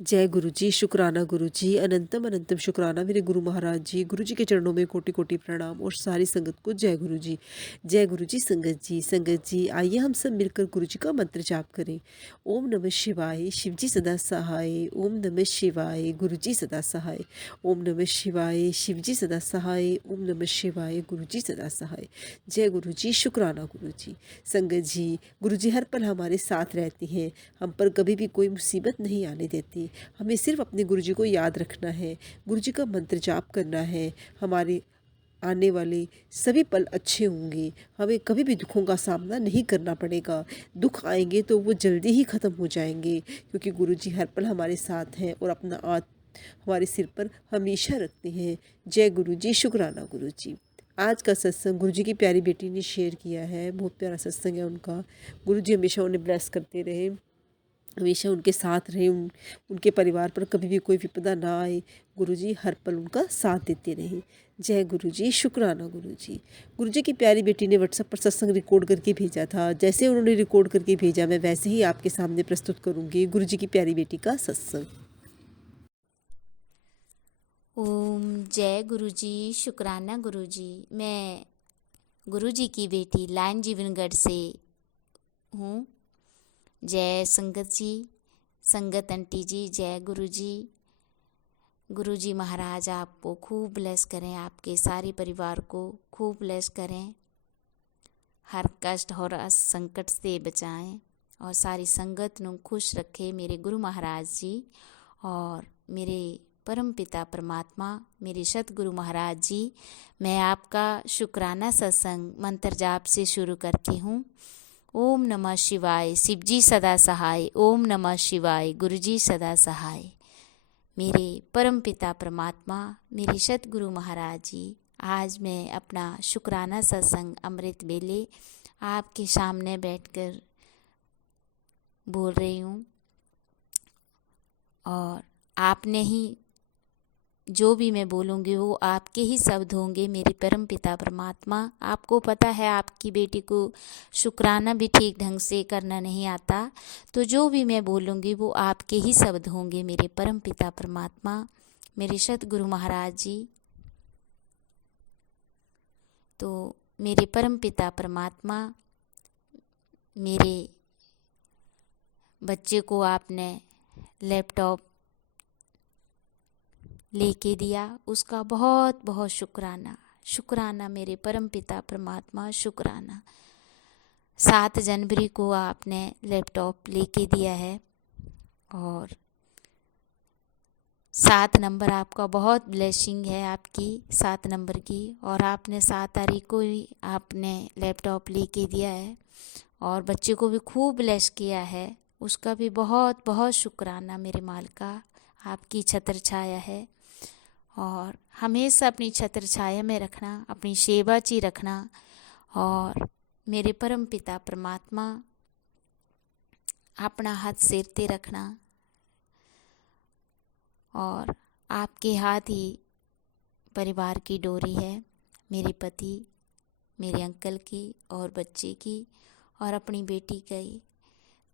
जय गुरु जी, शुक्राना गुरु जी, अनंतम अनंतम शुक्राना मेरे गुरु महाराज जी। गुरु जी के चरणों में कोटि कोटि प्रणाम और सारी संगत को जय गुरु जी। जय गुरु जी। संगत जी आइए हम सब मिलकर गुरु जी का मंत्र जाप करें। ओम नमः शिवाय, शिव जी सदा सहाय। ओम नमः शिवाय, गुरु जी सदा सहाय। ओम नमः शिवाय, शिव जी सदा सहाय। ओम नमः शिवाय, गुरु जी सदा सहाय। जय गुरु जी, शुक्राना गुरु जी। संगत जी, गुरु जी हर पल हमारे साथ रहती हैं, हम पर कभी भी कोई मुसीबत नहीं आने देती। हमें सिर्फ अपने गुरु जी को याद रखना है, गुरु जी का मंत्र जाप करना है। हमारे आने वाले सभी पल अच्छे होंगे, हमें कभी भी दुखों का सामना नहीं करना पड़ेगा। दुख आएंगे तो वो जल्दी ही ख़त्म हो जाएंगे, क्योंकि गुरु जी हर पल हमारे साथ हैं और अपना हमारे सिर पर हमेशा रखते हैं। जय गुरु जी, शुक्राना गुरु जी। आज का सत्संग गुरु जी की प्यारी बेटी ने शेयर किया है, बहुत प्यारा सत्संग है उनका। गुरु जी हमेशा उन्हें ब्लेस करते रहे, हमेशा उनके साथ रहे, उनके परिवार पर कभी भी कोई विपदा ना आए। गुरुजी हर पल उनका साथ देते रहे। जय गुरु जी, शुक्राना गुरु जी। गुरु जी की प्यारी बेटी ने व्हाट्सएप पर सत्संग रिकॉर्ड करके भेजा था। जैसे उन्होंने रिकॉर्ड करके भेजा, मैं वैसे ही आपके सामने प्रस्तुत करूंगी गुरु जी की प्यारी बेटी का सत्संग। ओम जय गुरु जी, शुक्राना गुरु जी। मैं गुरु जी की बेटी लाइन जीवनगढ़ से हूँ। जय संगत जी, संगत आंटी जी, जय गुरु जी। गुरु जी महाराज आपको खूब ब्लेस करें, आपके सारे परिवार को खूब ब्लेस करें, हर कष्ट और संकट से बचाएं और सारी संगत ਨੂੰ खुश रखे मेरे गुरु महाराज जी। और मेरे परम पिता परमात्मा, मेरे सतगुरु महाराज जी। मैं आपका शुक्राना सत्संग मंत्र जाप से शुरू करती हूँ। ओम नमः शिवाय, शिव जी सदा सहाय। ओम नमः शिवाय, गुरु जी सदा सहाय। मेरे परम पिता परमात्मा, मेरे सतगुरु महाराज जी, आज मैं अपना शुक्राना सत्संग अमृत बेले आपके सामने बैठकर बोल रही हूँ। और आपने ही जो भी मैं बोलूँगी वो आपके ही शब्द होंगे मेरे परम पिता परमात्मा। आपको पता है आपकी बेटी को शुक्राना भी ठीक ढंग से करना नहीं आता, तो जो भी मैं बोलूँगी वो आपके ही शब्द होंगे मेरे परम पिता परमात्मा, मेरे सतगुरु महाराज जी। तो मेरे परम पिता परमात्मा, मेरे बच्चे को आपने लैपटॉप लेके दिया, उसका बहुत बहुत शुक्राना। शुक्राना मेरे परम पिता परमात्मा, शुक्राना। 7 जनवरी को आपने लैपटॉप लेके दिया है और 7 नंबर आपका बहुत ब्लेसिंग है, आपकी 7 नंबर की। और आपने 7 तारीख को ही आपने लैपटॉप लेके दिया है और बच्चे को भी खूब ब्लेस किया है, उसका भी बहुत बहुत शुक्राना मेरे मालिका। आपकी छत्र छाया है और हमेशा अपनी छत्र छाया में रखना, अपनी सेवा ची रखना। और मेरे परम पिता परमात्मा, अपना हाथ सिर ते रखना और आपके हाथ ही परिवार की डोरी है, मेरे पति, मेरे अंकल की और बच्चे की और अपनी बेटी की।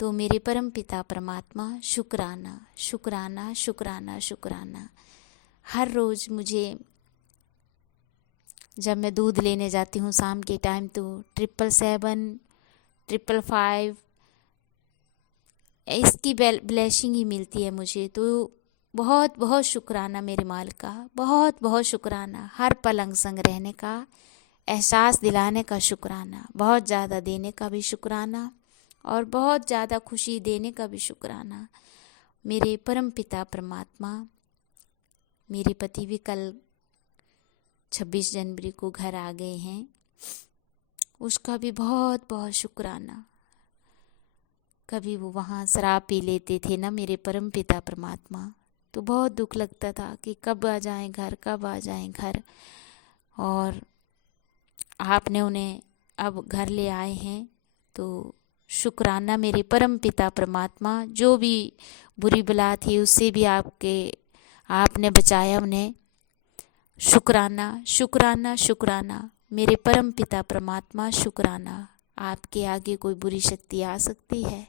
तो मेरे परम पिता परमात्मा, शुक्राना शुक्राना शुक्राना शुक्राना। हर रोज़ मुझे जब मैं दूध लेने जाती हूँ शाम के टाइम, तो 777, 555 इसकी ब्लेसिंग ही मिलती है मुझे। तो बहुत बहुत शुक्राना मेरे मालिक का, बहुत बहुत शुक्राना। हर पल अंग संग रहने का एहसास दिलाने का शुक्राना, बहुत ज़्यादा देने का भी शुक्राना और बहुत ज़्यादा खुशी देने का भी शुक्राना मेरे परम पिता परमात्मा। मेरे पति भी कल 26 जनवरी को घर आ गए हैं, उसका भी बहुत बहुत शुक्राना। कभी वो वहाँ शराब पी लेते थे ना मेरे परम पिता परमात्मा, तो बहुत दुख लगता था कि कब आ जाएं घर, कब आ जाएं घर। और आपने उन्हें अब घर ले आए हैं, तो शुक्राना मेरे परम पिता परमात्मा। जो भी बुरी बला थी उससे भी आपने बचाया उन्हें। शुक्राना शुक्राना शुक्राना मेरे परम पिता परमात्मा, शुक्राना। आपके आगे कोई बुरी शक्ति आ सकती है,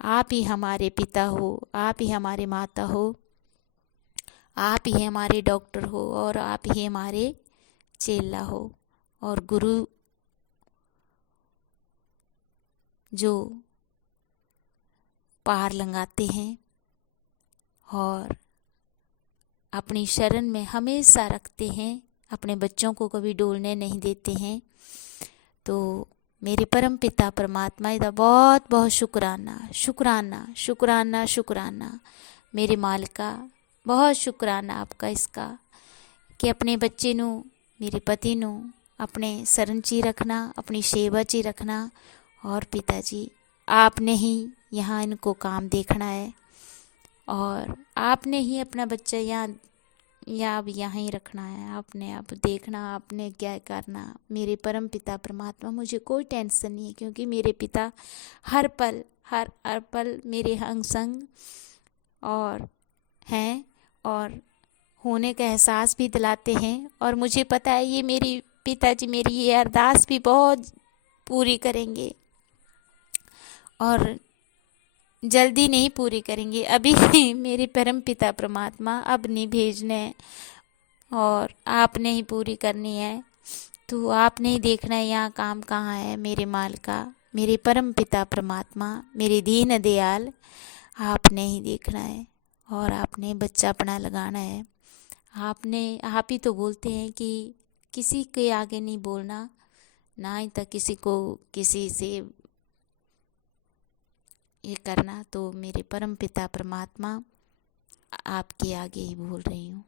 आप ही हमारे पिता हो, आप ही हमारे माता हो, आप ही हमारे डॉक्टर हो और आप ही हमारे चेला हो। और गुरु जो पार लगाते हैं और अपनी शरण में हमेशा रखते हैं, अपने बच्चों को कभी डोलने नहीं देते हैं। तो मेरे परम पिता परमात्मा का बहुत बहुत शुक्राना, शुक्राना, शुक्राना, शुक्राना। मेरे मालिका बहुत शुक्राना आपका इसका कि अपने बच्चे नू, मेरे पति नू अपने शरण ची रखना, अपनी सेवा ची रखना। और पिताजी आपने ही यहाँ इनको काम देखना है और आपने ही अपना बच्चा यहाँ अब यहाँ ही रखना है। आपने अब देखना आपने क्या करना। मेरे परम पिता परमात्मा, मुझे कोई टेंशन नहीं है क्योंकि मेरे पिता हर पल हर पल मेरे अंग संग और हैं और होने का एहसास भी दिलाते हैं। और मुझे पता है ये मेरी पिताजी मेरी ये अरदास भी बहुत पूरी करेंगे और जल्दी नहीं पूरी करेंगे। अभी मेरे परम पिता परमात्मा अब नहीं भेजने और आपने ही पूरी करनी है। तो आपने ही देखना है यहाँ काम कहाँ है। मेरे मालिका, मेरे परम पिता परमात्मा, मेरे दीन दयाल, आपने ही देखना है और आपने बच्चा अपना लगाना है। आप ही तो बोलते हैं कि किसी के आगे नहीं बोलना, ना ही तक किसी को किसी से ये करना। तो मेरे परम पिता परमात्मा आपके आगे ही बोल रही हूँ।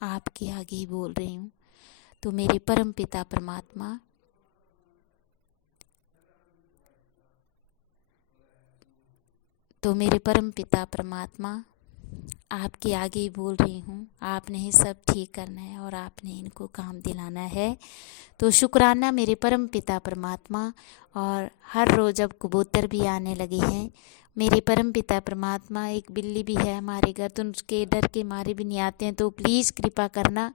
आपके आगे ही बोल रही हूँ। तो मेरे परम पिता परमात्मा आपके आगे ही बोल रही हूँ। आपने ही सब ठीक करना है और आपने इनको काम दिलाना है। तो शुक्राना मेरे परम पिता परमात्मा। और हर रोज़ अब कबूतर भी आने लगे हैं। मेरे परम पिता परमात्मा, एक बिल्ली भी है हमारे घर, तो उसके डर के मारे भी नहीं आते हैं। तो प्लीज़ कृपा करना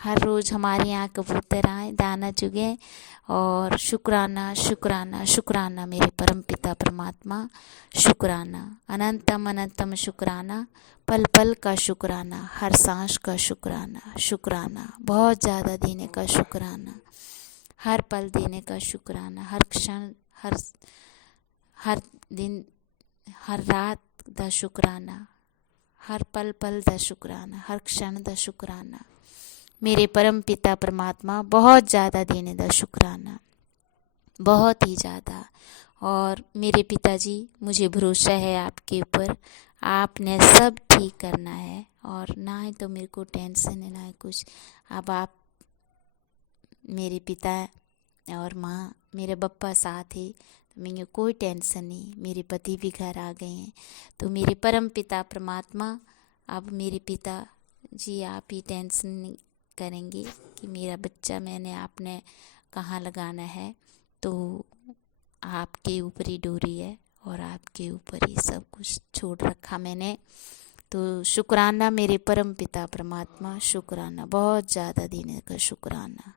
हर रोज़ हमारे यहाँ कबूतर आए, दाना चुगें। और शुक्राना, शुक्राना, शुक्राना मेरे परम पिता परमात्मा, शुक्राना, अनंतम अनंतम शुक्राना, पल पल का शुक्राना, हर सांस का शुक्राना, शुक्राना बहुत ज़्यादा देने का शुक्राना, हर पल देने का शुक्राना, हर क्षण, हर दिन, हर रात दा शुक्राना, हर पल पल दा शुक्राना, हर क्षण दा शुक्राना। मेरे परम पिता परमात्मा बहुत ज़्यादा देने दा शुक्राना, बहुत ही ज़्यादा। और मेरे पिताजी, मुझे भरोसा है आपके ऊपर, आपने सब ठीक करना है और ना ही तो मेरे को टेंशन है ना ही कुछ। अब आप मेरे पिता और माँ, मेरे बप्पा साथ ही, तो मुझे कोई टेंशन नहीं। मेरे पति भी घर आ गए हैं। तो मेरे परम पिता परमात्मा, अब मेरे पिता जी आप ही टेंशन नहीं करेंगे कि मेरा बच्चा आपने कहाँ लगाना है। तो आपके ऊपर ही डोरी है और आपके ऊपर ही सब कुछ छोड़ रखा मैंने। तो शुक्राना मेरे परम पिता परमात्मा, शुक्राना बहुत ज़्यादा देने का शुक्राना।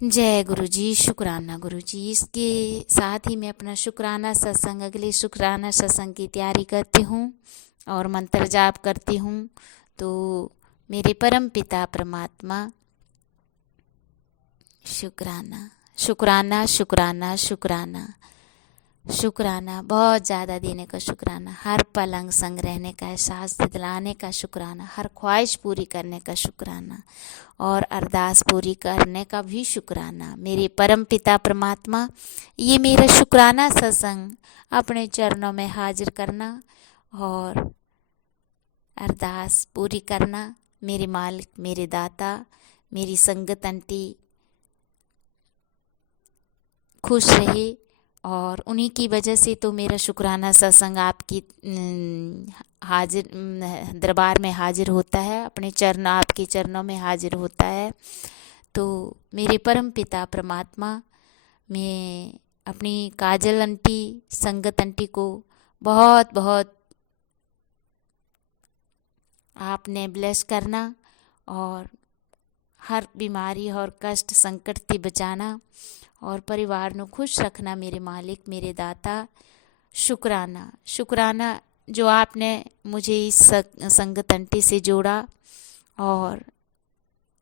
जय गुरु जी, शुक्राना गुरु जी। इसके साथ ही मैं अपना शुक्राना सत्संग, अगले शुक्राना सत्संग की तैयारी करती हूँ और मंत्र जाप करती हूँ। तो मेरे परम पिता परमात्मा, शुक्राना, शुक्राना, शुक्राना, शुक्राना, शुक्राना बहुत ज़्यादा देने का शुक्राना, हर पल अंग संग रहने का एहसास दिलाने का शुक्राना, हर ख्वाहिश पूरी करने का शुक्राना और अरदास पूरी करने का भी शुक्राना। मेरे परम पिता परमात्मा, ये मेरा शुक्राना सत्संग अपने चरणों में हाजिर करना और अरदास पूरी करना। मेरे मालिक, मेरे दाता, मेरी संगत आंटी खुश रहे और उन्हीं की वजह से तो मेरा शुक्राना सत्संग आपकी हाजिर दरबार में हाजिर होता है, अपने चरण आपके चरणों में हाजिर होता है। तो मेरे परम पिता परमात्मा, मैं अपनी काजल आंटी, संगत आंटी को बहुत बहुत आपने ब्लेस करना और हर बीमारी और कष्ट संकट से बचाना और परिवार ਨੂੰ खुश रखना मेरे मालिक मेरे दाता। शुक्राना शुक्राना जो आपने मुझे इस संगत आंटी से जोड़ा और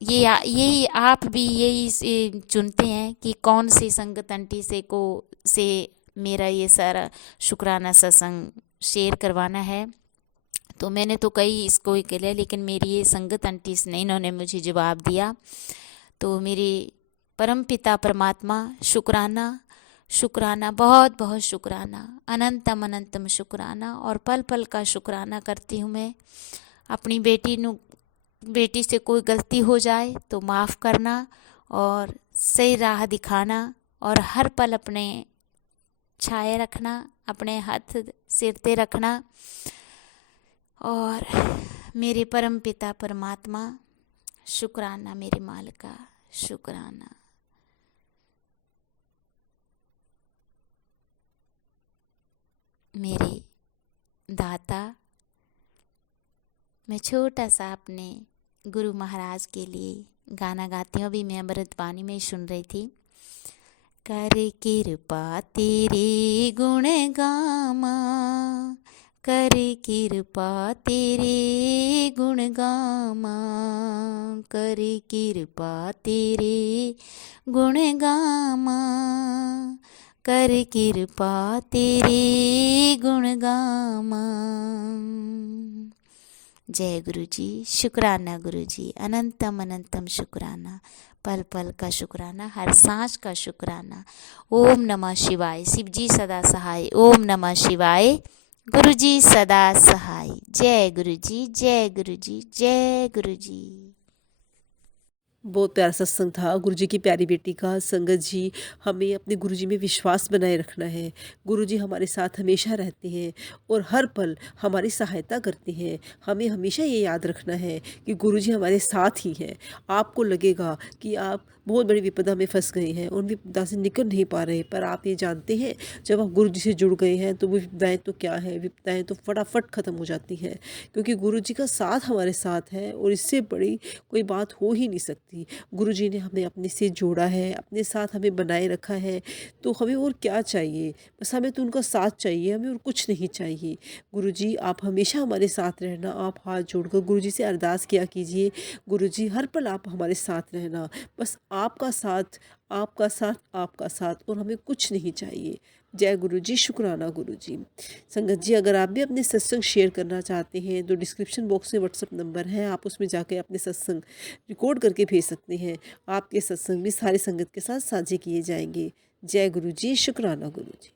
ये आप भी यही चुनते हैं कि कौन सी संगत आंटी से मेरा ये सारा शुक्राना सत्संग शेयर करवाना है। तो मैंने तो कई इसको ही कर लिया, लेकिन मेरी ये संगत आंटी ने इन्होंने मुझे जवाब दिया। तो मेरे परम पिता परमात्मा शुक्राना शुक्राना बहुत बहुत शुक्राना, अनंतम अनंतम शुक्राना और पल पल का शुक्राना करती हूँ मैं। अपनी बेटी से कोई गलती हो जाए तो माफ़ करना और सही राह दिखाना और हर पल अपने छाए रखना, अपने हाथ सिर पे रखना। और मेरे परम पिता परमात्मा शुक्राना, मेरे मालिका शुक्राना। मेरे दाता, मैं छोटा सा अपने गुरु महाराज के लिए गाना गाती हूँ। अभी मैं अमृतवाणी में सुन रही थी। कर कृपा तेरे गुण गामा, कर कृपा तेरे गुण गामा, कर कृपा तेरे गुण गामा, कर कृपा तेरे गुण गामा। जय गुरु जी, शुक्राना गुरु जी, अनंतम अनंतम शुक्राना, पल पल का शुक्राना, हर सांस का शुक्राना। ओम नमः शिवाय। शिव जी सदा सहाय। ओम नमः शिवाय। गुरु जी सदा सहाय। जय गुरु जी, जय गुरु जी, जय गुरु जी। बहुत प्यारा सत्संग था गुरुजी की प्यारी बेटी का। संगत जी, हमें अपने गुरुजी में विश्वास बनाए रखना है। गुरुजी हमारे साथ हमेशा रहते हैं और हर पल हमारी सहायता करते हैं। हमें हमेशा ये याद रखना है कि गुरुजी हमारे साथ ही हैं। आपको लगेगा कि आप बहुत बड़ी विपदा में फंस गए हैं, उन विपदा से निकल नहीं पा रहे, पर आप ये जानते हैं जब आप गुरुजी से जुड़ गए हैं तो वो विपदाएँ तो क्या है, विपदाएँ तो फटाफट ख़त्म हो जाती हैं, क्योंकि गुरुजी का साथ हमारे साथ है और इससे बड़ी कोई बात हो ही नहीं सकती। गुरुजी ने हमें अपने से जोड़ा है, अपने साथ हमें बनाए रखा है, तो हमें और क्या चाहिए। बस हमें तो उनका साथ चाहिए, हमें और कुछ नहीं चाहिए। गुरुजी आप हमेशा हमारे साथ रहना। आप हाथ जोड़कर गुरुजी से अरदास किया कीजिए, गुरुजी हर पल आप हमारे साथ रहना। बस आपका साथ, आपका साथ, आपका साथ, और हमें कुछ नहीं चाहिए। जय गुरु जी, शुक्राना गुरु जी। संगत जी, अगर आप भी अपने सत्संग शेयर करना चाहते हैं तो डिस्क्रिप्शन बॉक्स में व्हाट्सअप नंबर है, आप उसमें जाकर अपने सत्संग रिकॉर्ड करके भेज सकते हैं। आपके सत्संग भी सारी संगत के साथ साझे किए जाएंगे। जय गुरु जी, शुक्राना गुरु जी।